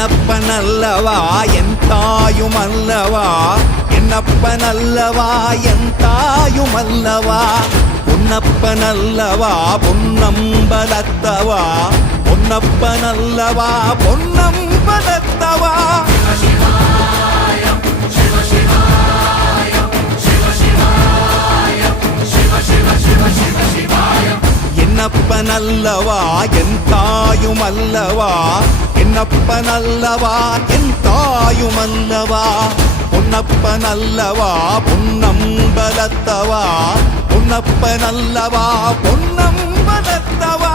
என்னப்பனல்லவா என் தாயுமல்லவா, என்னப்பனல்லவா என் தாயுமல்லவா, பொன்னப்பனல்லவா பொன்னம்பலத்தவா, பொன்னப்பனல்லவா பொன்னம்பலத்தவா. என்னப்பனல்லவா என் தாயுமல்லவா, என்னப்பனல்லவா என் தாயுமல்லவா, பொன்னப்பனல்லவா பொன்னம்பலத்தவா, பொன்னப்பனல்லவா பொன்னம்பலத்தவா.